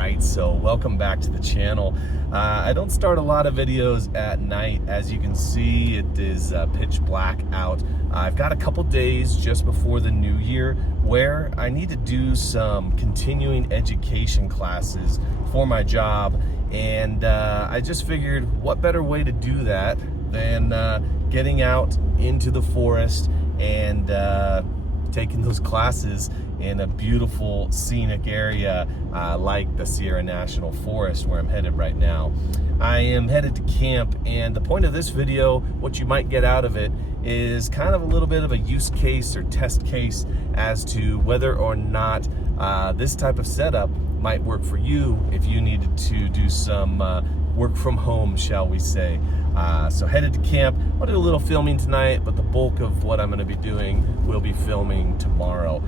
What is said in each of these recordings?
right, so welcome back to the channel. I don't start a lot of videos at night. As you can see, it is pitch black out. I've got a couple days just before the new year where I need to do some continuing education classes for my job, and I just figured what better way to do that than getting out into the forest and taking those classes in a beautiful scenic area like the Sierra National Forest, where I'm headed right now. I am headed to camp, and the point of this video, what you might get out of it, is kind of a little bit of a use case or test case as to whether or not this type of setup might work for you if you needed to do some work from home, shall we say. So headed to camp. I'll do a little filming tonight, but the bulk of what I'm going to be doing will be filming tomorrow.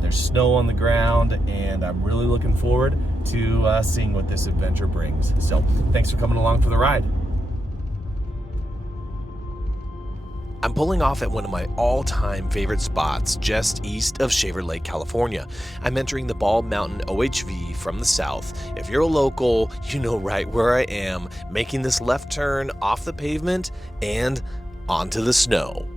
There's snow on the ground, and I'm really looking forward to seeing what this adventure brings. So thanks for coming along for the ride. I'm pulling off at one of my all-time favorite spots just east of Shaver Lake, California. I'm entering the Bald Mountain OHV from the south. If you're a local, you know right where I am, making this left turn off the pavement and onto the snow.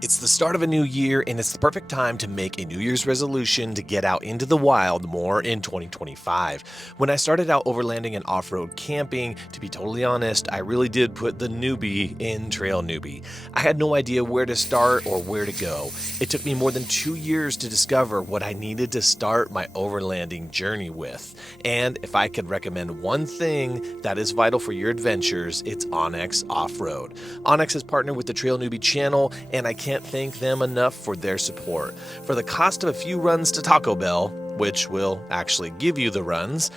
It's the start of a new year, and it's the perfect time to make a New Year's resolution to get out into the wild more in 2025. When I started out overlanding and off-road camping, to be totally honest, I really did put the newbie in trail newbie. I had no idea where to start or where to go. It took me more than 2 years to discover what I needed to start my overlanding journey with. And if I could recommend one thing that is vital for your adventures, it's onX Off-Road. onX has partnered with the Trail Newbie channel, and I can't thank them enough for their support. For the cost of a few runs to Taco Bell, which will actually give you the runs,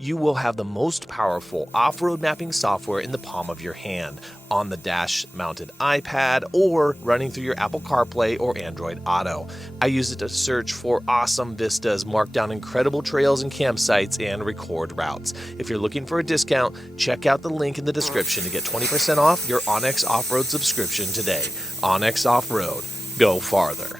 you will have the most powerful off-road mapping software in the palm of your hand, on the dash-mounted iPad, or running through your Apple CarPlay or Android Auto. I use it to search for awesome vistas, mark down incredible trails and campsites, and record routes. If you're looking for a discount, check out the link in the description to get 20% off your onX Off-Road subscription today. onX Off-Road. Go farther.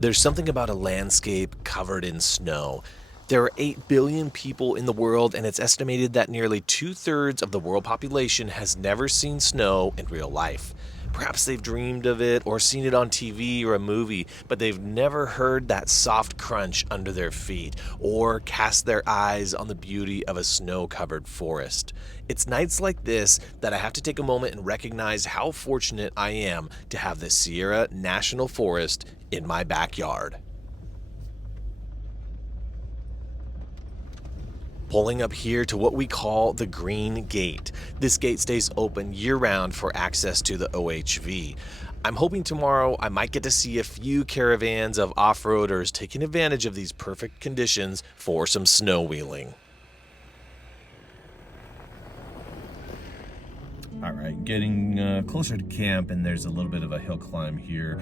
There's something about a landscape covered in snow. There are 8 billion people in the world, and it's estimated that nearly 2/3 of the world population has never seen snow in real life. Perhaps they've dreamed of it or seen it on TV or a movie, but they've never heard that soft crunch under their feet or cast their eyes on the beauty of a snow-covered forest. It's nights like this that I have to take a moment and recognize how fortunate I am to have the Sierra National Forest in my backyard. Pulling up here to what we call the Green Gate. This gate stays open year-round for access to the OHV. I'm hoping tomorrow I might get to see a few caravans of off-roaders taking advantage of these perfect conditions for some snow wheeling. All right, getting closer to camp, and there's a little bit of a hill climb here.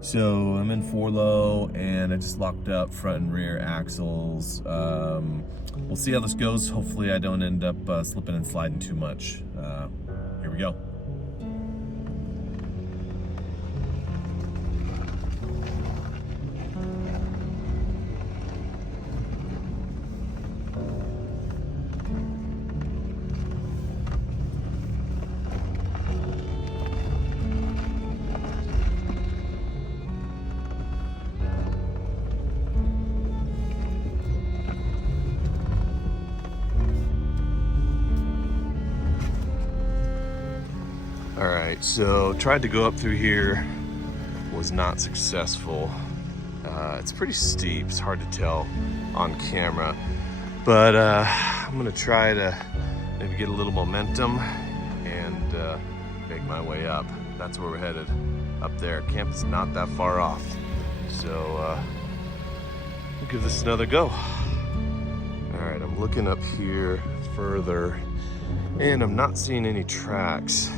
So I'm in 4-low, and I just locked up front and rear axles. We'll see how this goes. Hopefully I don't end up slipping and sliding too much. Here we go. So tried to go up through here, was not successful. It's pretty steep, it's hard to tell on camera, but I'm gonna try to maybe get a little momentum and make my way up. That's where we're headed, up there. Camp is not that far off, so we'll give this another go. All right, I'm looking up here further, and I'm not seeing any tracks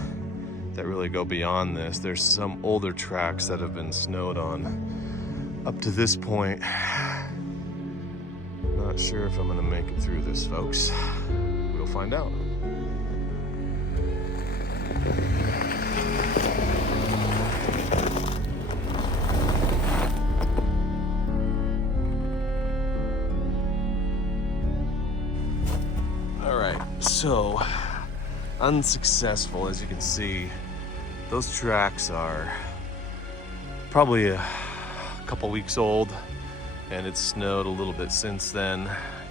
that really go beyond this. There's some older tracks that have been snowed on up to this point. Not sure if I'm gonna make it through this, folks. We'll find out. All right, so unsuccessful. As you can see, those tracks are probably a couple weeks old, and it's snowed a little bit since then,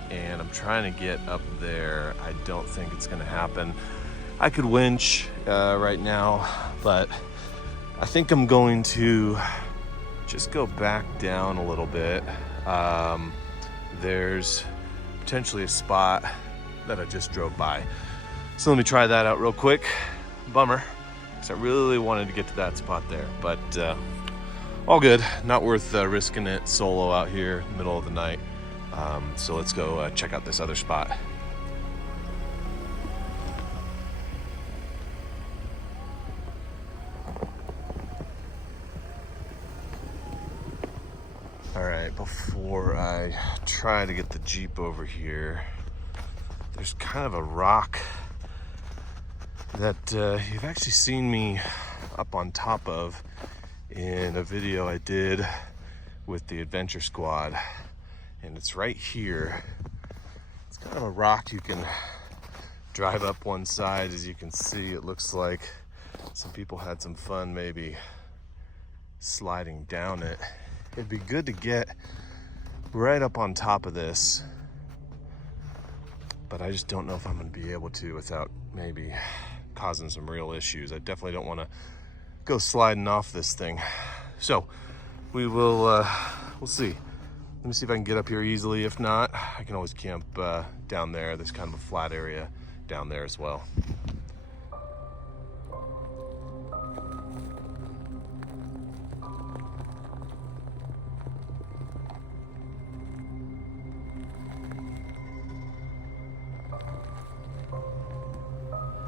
and I'm trying to get up there. I don't think it's gonna happen. I could winch right now, but I think I'm going to just go back down a little bit. There's potentially a spot that I just drove by. So let me try that out real quick. Bummer, because I really wanted to get to that spot there, but all good. Not worth risking it solo out here in the middle of the night. So let's go check out this other spot. All right, before I try to get the Jeep over here, there's kind of a rock that you've actually seen me up on top of in a video I did with the Adventure Squad, and it's right here. It's kind of a rock you can drive up one side. As you can see, it looks like some people had some fun maybe sliding down it. It'd be good to get right up on top of this, but I just don't know if I'm gonna be able to without maybe causing some real issues. I definitely don't want to go sliding off this thing. So we will, we'll see. Let me see if I can get up here easily. If not, I can always camp down there. There's kind of a flat area down there as well.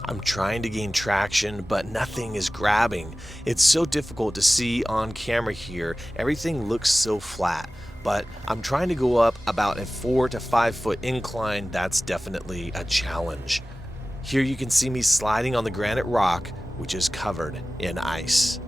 I'm trying to gain traction, but nothing is grabbing. It's so difficult to see on camera here. Everything looks so flat, but I'm trying to go up about a 4 to 5 foot incline. That's definitely a challenge. Here you can see me sliding on the granite rock, which is covered in ice.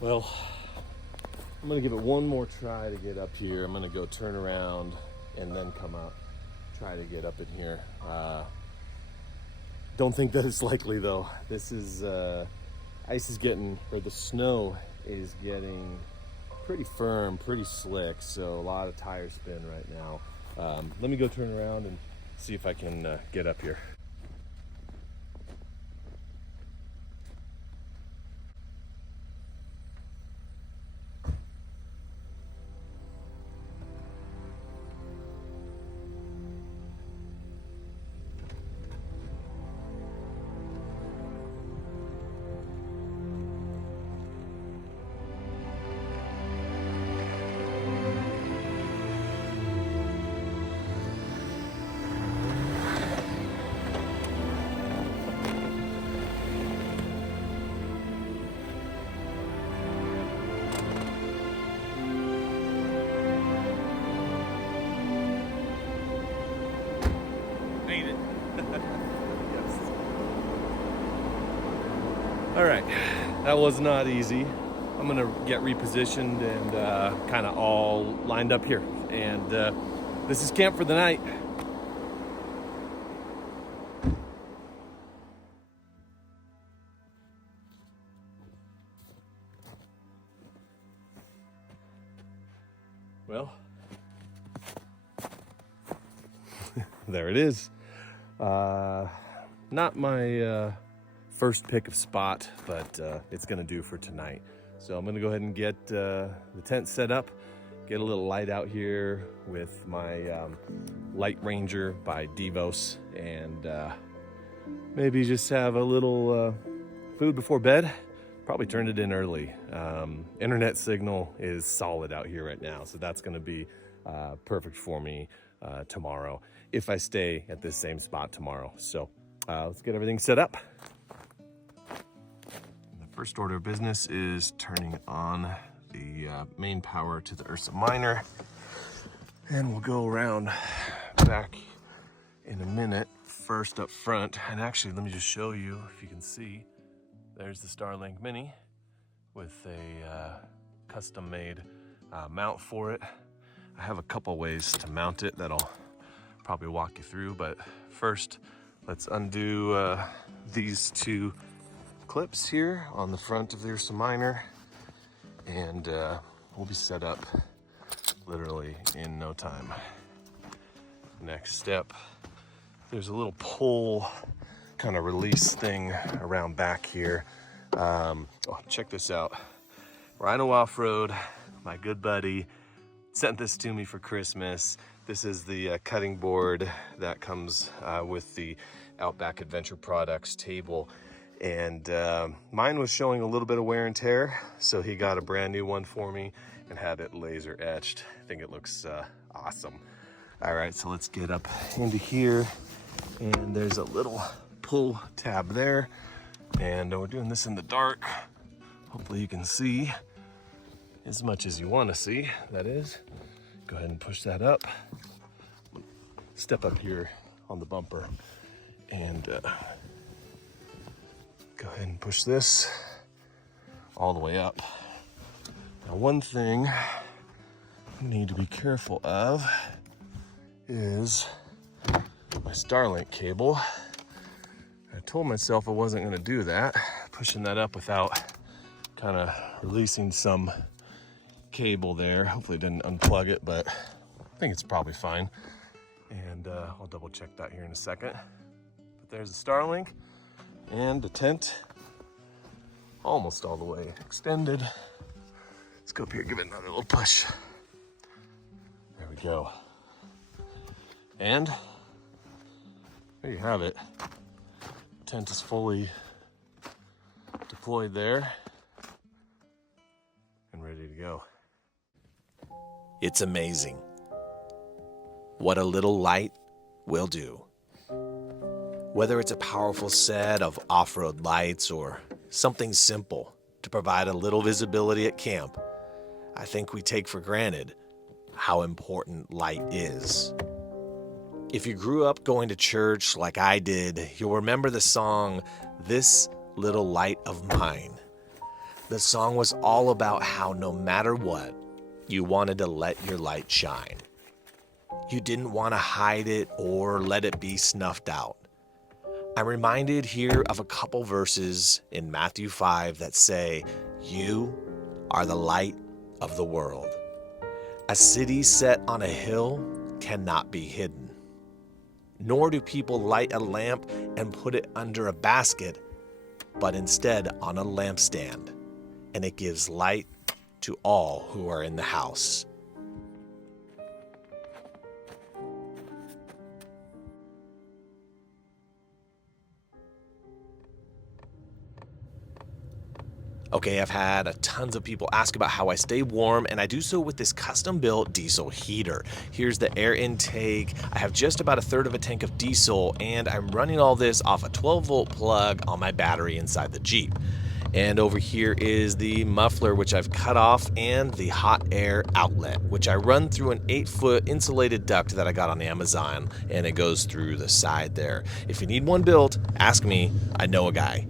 Well, I'm gonna give it one more try to get up here. I'm gonna go turn around and then come out, try to get up in here. Don't think that it's likely though. This is, ice is getting, or the snow is getting pretty firm, pretty slick, so a lot of tire spin right now. Let me go turn around and see if I can get up here. All right, that was not easy. I'm gonna get repositioned and kind of all lined up here. And this is camp for the night. Well, there it is. Not my first pick of spot, but it's gonna do for tonight. So I'm gonna go ahead and get the tent set up, get a little light out here with my Light Ranger by Devos, and maybe just have a little food before bed. Probably turned it in early. Internet signal is solid out here right now, so that's gonna be perfect for me tomorrow if I stay at this same spot tomorrow. So let's get everything set up. The first order of business is turning on the main power to the Ursa Minor, and we'll go around back in a minute. First up front, and actually let me just show you if you can see, there's the Starlink Mini with a custom made mount for it. I have a couple ways to mount it that I'll probably walk you through, but first let's undo these two clips here on the front of the Ursa Minor, and we'll be set up literally in no time. Next step, there's a little pull kind of release thing around back here. Oh, check this out. Rhino Off-Road, my good buddy, sent this to me for Christmas. This is the cutting board that comes with the Outback Adventure Products table. And mine was showing a little bit of wear and tear, so he got a brand new one for me and had it laser etched. I think it looks awesome. All right, so let's get up into here, and there's a little pull tab there, and we're doing this in the dark. Hopefully you can see as much as you want to see, that is. Go ahead and push that up. Step up here on the bumper and go ahead and push this all the way up. Now, one thing you need to be careful of is my Starlink cable. I told myself I wasn't going to do that, pushing that up without kind of releasing some cable there. Hopefully it didn't unplug it, but I think it's probably fine. And I'll double check that here in a second. But there's the Starlink and the tent almost all the way extended. Let's go up here, give it another little push. There we go. And there you have it. Tent is fully deployed there and ready to go. It's amazing what a little light will do. Whether it's a powerful set of off-road lights or something simple to provide a little visibility at camp, I think we take for granted how important light is. If you grew up going to church like I did, you'll remember the song, "This Little Light of Mine." The song was all about how no matter what, you wanted to let your light shine. You didn't want to hide it or let it be snuffed out. I'm reminded here of a couple verses in Matthew 5 that say, "You are the light of the world. A city set on a hill cannot be hidden. Nor do people light a lamp and put it under a basket, but instead on a lampstand, and it gives light to all who are in the house." Okay, I've had tons of people ask about how I stay warm, and I do so with this custom-built diesel heater. Here's the air intake. I have just about a third of a tank of diesel, and I'm running all this off a 12-volt plug on my battery inside the Jeep. And over here is the muffler, which I've cut off, and the hot air outlet, which I run through an 8-foot insulated duct that I got on Amazon, and it goes through the side there. If you need one built, ask me. I know a guy.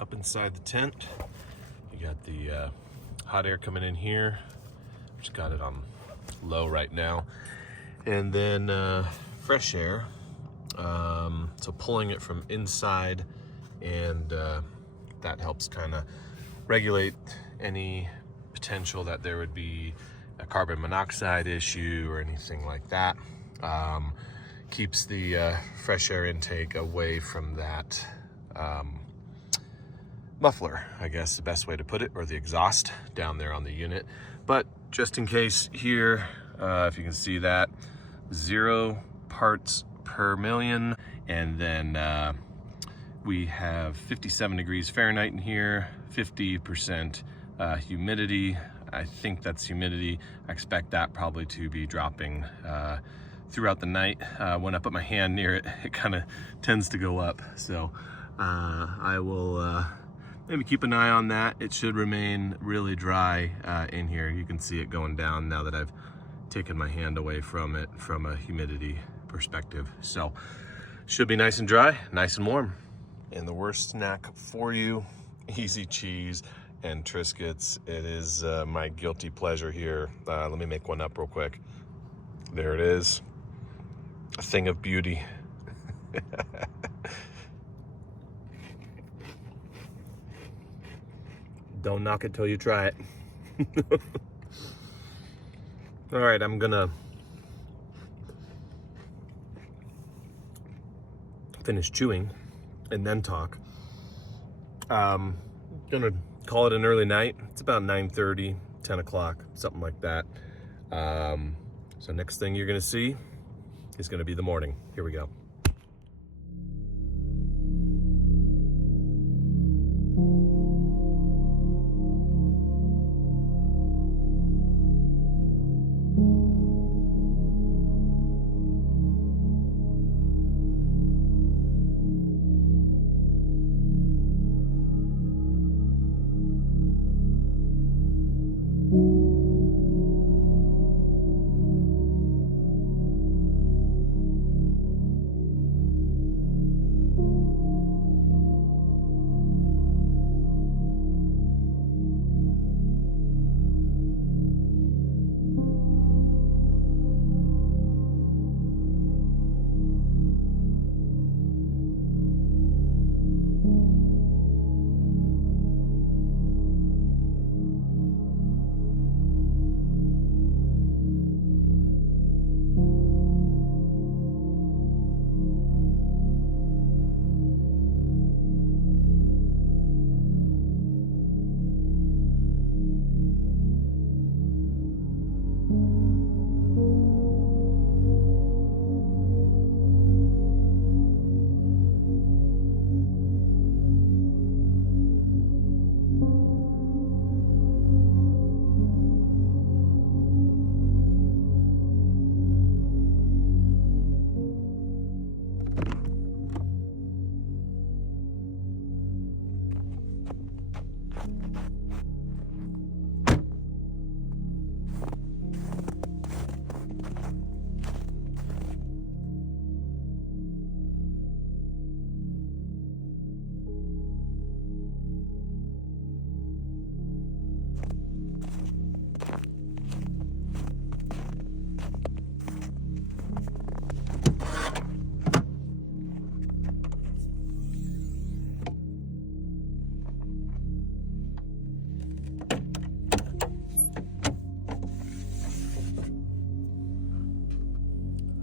Up inside the tent, you got the hot air coming in here. Just got it on low right now, and then fresh air, so pulling it from inside, and that helps kind of regulate any potential that there would be a carbon monoxide issue or anything like that. Keeps the fresh air intake away from that muffler, I guess the best way to put it, or the exhaust down there on the unit. But just in case here, if you can see that, 0 parts per million, and then we have 57 degrees Fahrenheit in here, 50% humidity. I think that's humidity. I expect that probably to be dropping throughout the night. When I put my hand near it, it kind of tends to go up. So I will maybe keep an eye on that. It should remain really dry in here. You can see it going down now that I've taken my hand away from it from a humidity perspective. So should be nice and dry, nice and warm. And the worst snack for you, easy cheese and Triscuits. It is my guilty pleasure here. Let me make one up real quick. There it is, a thing of beauty. Don't knock it till you try it. All right, I'm gonna finish chewing and then talk. Gonna call it an early night. It's about 9:30, 10 o'clock, something like that. So next thing you're gonna see is gonna be the morning. Here we go.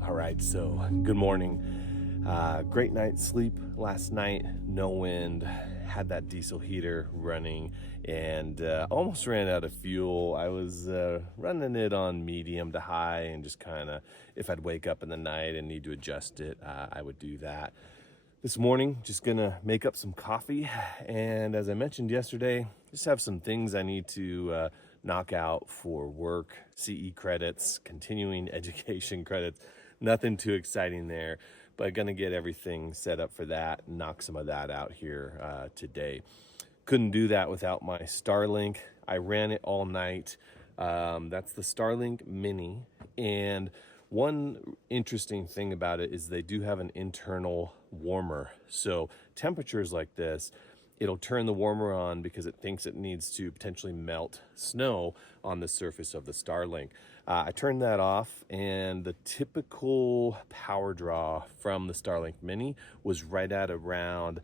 All right, so good morning. Great night's sleep last night, no wind, had that diesel heater running, and almost ran out of fuel. I was running it on medium to high, and just kind of, if I'd wake up in the night and need to adjust it, I would do that. This morning, just gonna make up some coffee, and as I mentioned yesterday, just have some things I need to knock out for work, CE credits, continuing education credits. Nothing too exciting there, but gonna get everything set up for that, knock some of that out here today. Couldn't do that without my Starlink. I ran it all night. That's the Starlink Mini, and one interesting thing about it is they do have an internal warmer. So temperatures like this, it'll turn the warmer on because it thinks it needs to potentially melt snow on the surface of the Starlink. I turned that off, and the typical power draw from the Starlink Mini was right at around,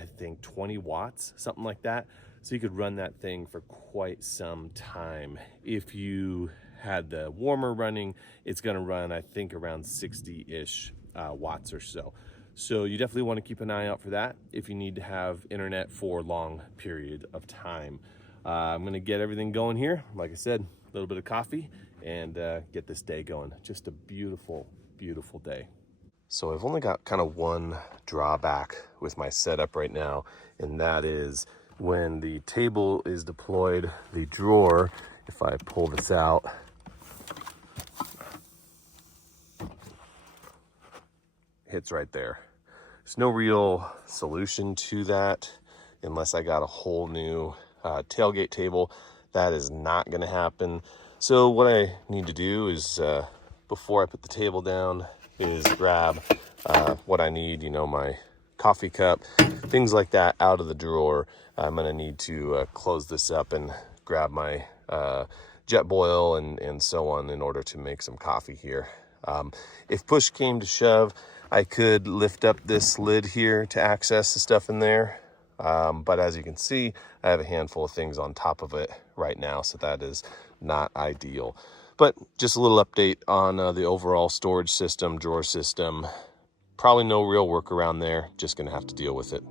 I think 20 watts, something like that. So you could run that thing for quite some time. If you had the warmer running, it's gonna run, I think, around 60-ish watts or so. So you definitely want to keep an eye out for that if you need to have internet for a long period of time. I'm gonna get everything going here. Like I said, a little bit of coffee and get this day going. Just a beautiful, beautiful day. So I've only got kind of one drawback with my setup right now, and that is when the table is deployed, the drawer, if I pull this out, hits right there. There's no real solution to that unless I got a whole new tailgate table. That is not going to happen. So what I need to do is, before I put the table down, is grab what I need, you know, my coffee cup, things like that out of the drawer. I'm going to need to close this up and grab my jet boil and so on in order to make some coffee here. If push came to shove, I could lift up this lid here to access the stuff in there. But as you can see, I have a handful of things on top of it right now, so that is not ideal. But just a little update on the overall storage system, drawer system. Probably no real workaround there, just gonna have to deal with it.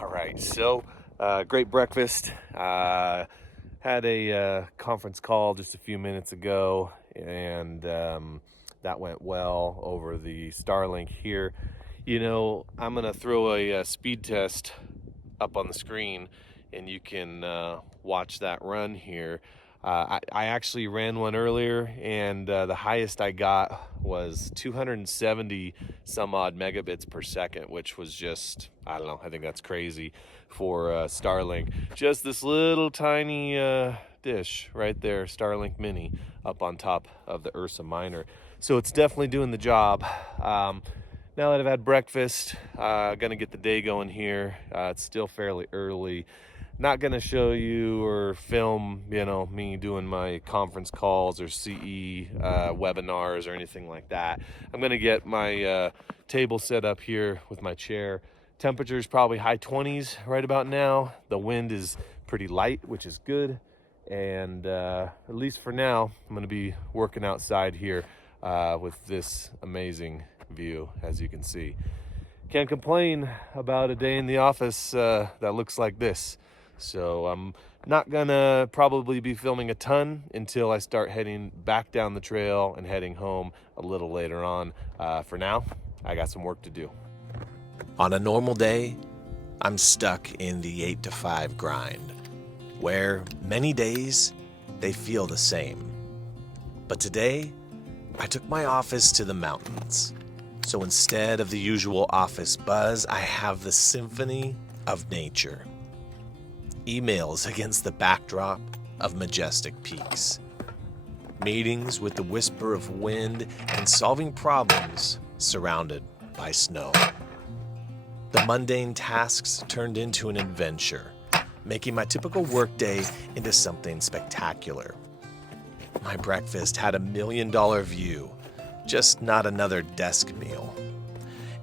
All right, so great breakfast. Had a conference call just a few minutes ago, and that went well over the Starlink here. You know, I'm gonna throw a speed test up on the screen, and you can watch that run here. I actually ran one earlier, and the highest I got was 270 some odd megabits per second, which was just, I don't know, I think that's crazy for Starlink. Just this little tiny dish right there, Starlink Mini, up on top of the Ursa Minor. So it's definitely doing the job. Now that I've had breakfast, gonna get the day going here. It's still fairly early. Not gonna show you or film, me doing my conference calls or CE webinars or anything like that. I'm gonna get my table set up here with my chair. Temperature is probably high 20s right about now. The wind is pretty light, which is good. And at least for now, I'm gonna be working outside here with this amazing view, as you can see. Can't complain about a day in the office that looks like this. So I'm not gonna probably be filming a ton until I start heading back down the trail and heading home a little later on. For now, I got some work to do. On a normal day, I'm stuck in the 8 to 5 grind, where many days they feel the same. But today, I took my office to the mountains. So instead of the usual office buzz, I have the symphony of nature. Emails against the backdrop of majestic peaks. Meetings with the whisper of wind and solving problems surrounded by snow. The mundane tasks turned into an adventure, making my typical workday into something spectacular. My breakfast had $1 million view, just not another desk meal.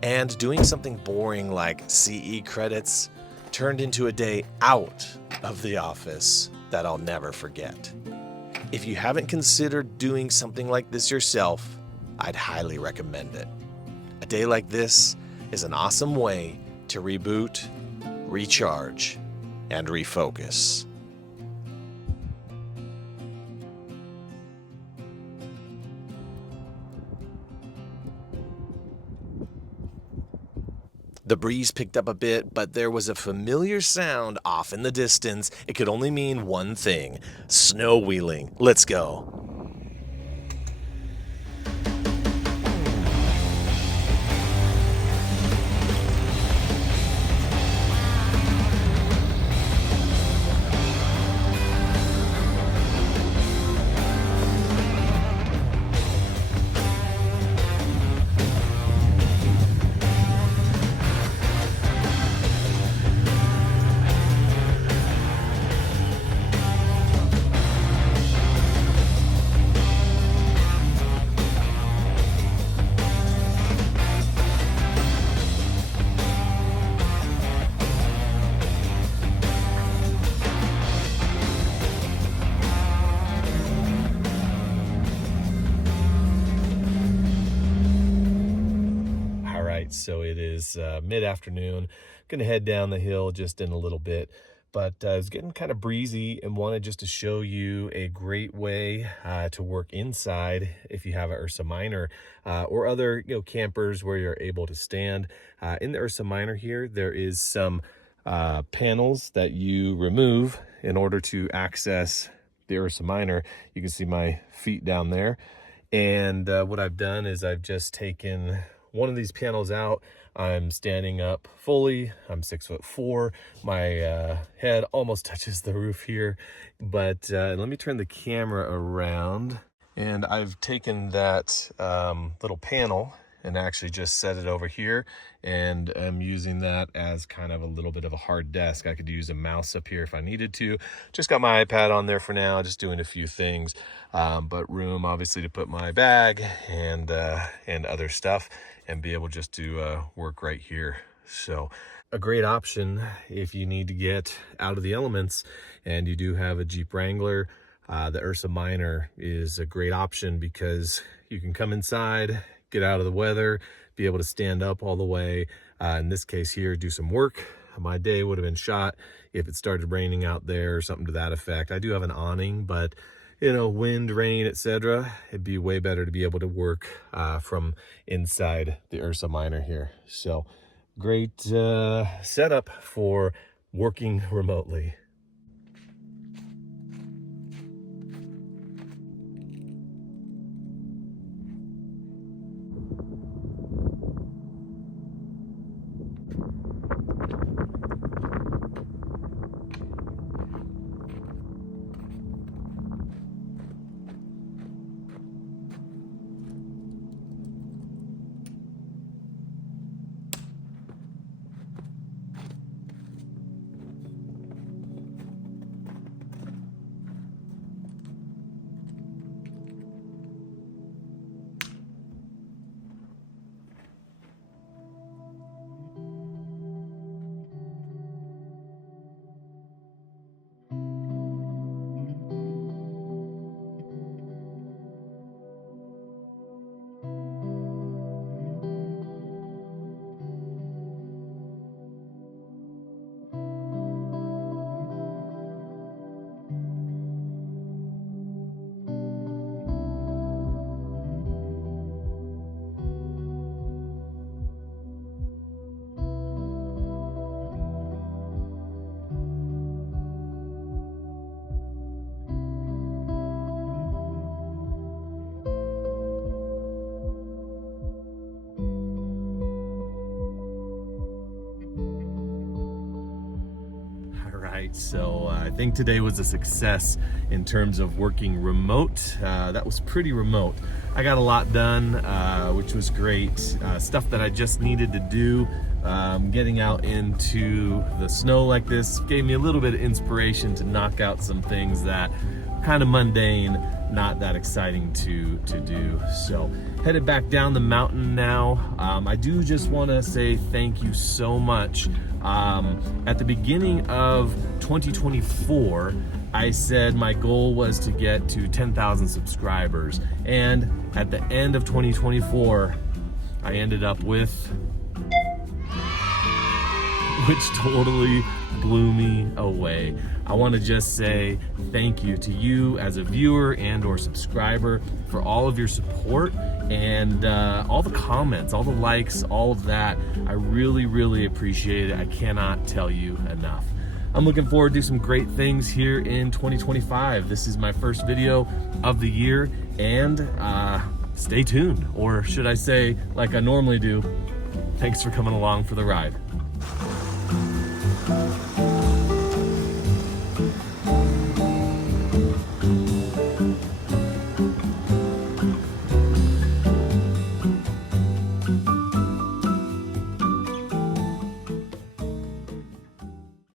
And doing something boring like CE credits turned into a day out of the office that I'll never forget. If you haven't considered doing something like this yourself, I'd highly recommend it. A day like this is an awesome way to reboot, recharge, and refocus. The breeze picked up a bit, but there was a familiar sound off in the distance. It could only mean one thing: snow wheeling. Let's go. So it is mid-afternoon. Gonna head down the hill just in a little bit, but it's getting kind of breezy and wanted just to show you a great way to work inside if you have an Ursa Minor or other campers where you're able to stand. In the Ursa Minor here, there is some panels that you remove in order to access the Ursa Minor. You can see my feet down there. And what I've done is I've just taken one of these panels out. I'm standing up fully. I'm 6'4". My head almost touches the roof here, but let me turn the camera around. And I've taken that little panel and actually just set it over here, and I'm using that as kind of a little bit of a hard desk. I could use a mouse up here if I needed to. Just got my iPad on there for now, just doing a few things, but room obviously to put my bag and other stuff, and be able just to work right here. So a great option if you need to get out of the elements and you do have a Jeep Wrangler. The Ursa Minor is a great option because you can come inside, get out of the weather, be able to stand up all the way. In this case here, do some work. My day would have been shot if it started raining out there or something to that effect. I do have an awning, but wind, rain, etc., it'd be way better to be able to work from inside the Ursa Minor here. So great setup for working remotely. right? So I think today was a success in terms of working remote. That was pretty remote. I got a lot done, which was great. Stuff that I just needed to do. Getting out into the snow like this gave me a little bit of inspiration to knock out some things that kind of mundane, not that exciting to do. So headed back down the mountain now. I do just want to say thank you so much. At the beginning of 2024, I said my goal was to get to 10,000 subscribers, and at the end of 2024 I ended up with, which totally blew me away. I want to just say thank you to you as a viewer and or subscriber for all of your support and all the comments, all the likes, all of that. I really appreciate it. I cannot tell you enough. I'm looking forward to some great things here in 2025. This is my first video of the year, and stay tuned, or should I say, like I normally do, thanks for coming along for the ride.